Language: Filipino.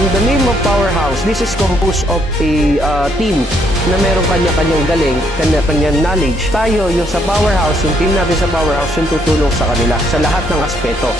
from the name of Powerhouse, this is composed of a team na meron kanya-kanyang galing, kanya-kanyang knowledge. Tayo, yung sa Powerhouse, yung team natin sa Powerhouse, yung tutulong sa kanila sa lahat ng aspeto.